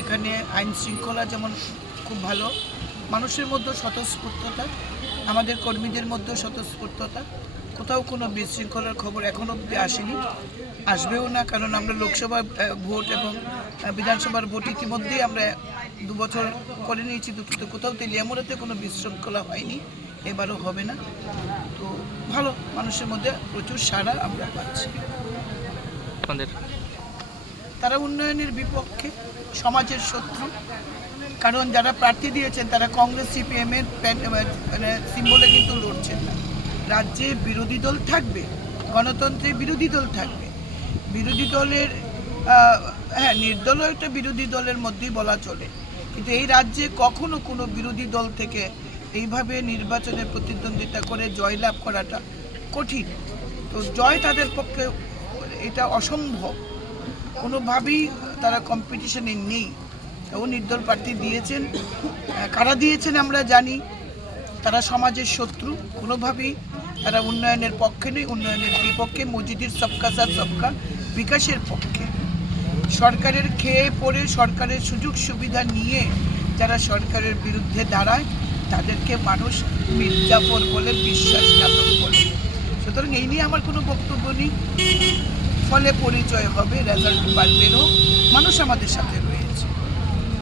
এখানে আইন শৃঙ্খলা যেমন খুব ভালো, মানুষের মধ্যে স্বতঃস্ফূর্ততা, আমাদের কর্মীদের মধ্যেও স্বতঃস্ফূর্ততা। কোথাও কোনো বিশৃঙ্খলার খবর এখন অবধি আসেনি, আসবেও না, কারণ আমরা লোকসভা ভোট এবং বিধানসভার ভোট ইতিমধ্যেই আমরা দু বছর করে নিয়েছি, দুটো কোথাও তেলিয়ামুড়াতে কোনো বিশৃঙ্খলা হয়নি, এবারও হবে না। তো ভালো, মানুষের মধ্যে প্রচুর সাড়া আমরা পাচ্ছি। আপনাদের তারা উন্নয়নের বিপক্ষে সমাজের শত্রু। কারণ যারা প্রার্থী দিয়েছেন, তারা কংগ্রেস সিপিএমের মানে সিম্বলে কিন্তু লড়ছেন না। রাজ্যে বিরোধী দল থাকবে গণতন্ত্রে বিরোধী দল থাকবে। বিরোধী দলের হ্যাঁ নির্দলও একটা বিরোধী দলের মধ্যেই বলা চলে। কিন্তু এই রাজ্যে কখনো কোনো বিরোধী দল থেকে এইভাবে নির্বাচনে প্রতিদ্বন্দ্বিতা করে জয়লাভ করাটা কঠিন। তো জয় তাদের পক্ষে, এটা অসম্ভব। কোনোভাবেই তারা কম্পিটিশনে নেই। ও নির্দল প্রার্থী দিয়েছেন। কারা দিয়েছেন আমরা জানি। তারা সমাজের শত্রু। কোনোভাবেই তারা উন্নয়নের পক্ষে নেই, উন্নয়নের বিপক্ষে। মসজিদের সবকা সাথ সবকা, বিকাশের পক্ষে। সরকারের খেয়ে পড়ে সরকারের সুযোগ সুবিধা নিয়ে যারা সরকারের বিরুদ্ধে দাঁড়ায়, তাদেরকে মানুষ মির্জাফর বলে, বিশ্বাসঘাতক বলে। সুতরাং এই নিয়ে আমার কোনো বক্তব্য নেই। ফলে পরিচয় হবে রেজাল্ট বাড়বেরও মানুষ আমাদের সাথে রয়েছে।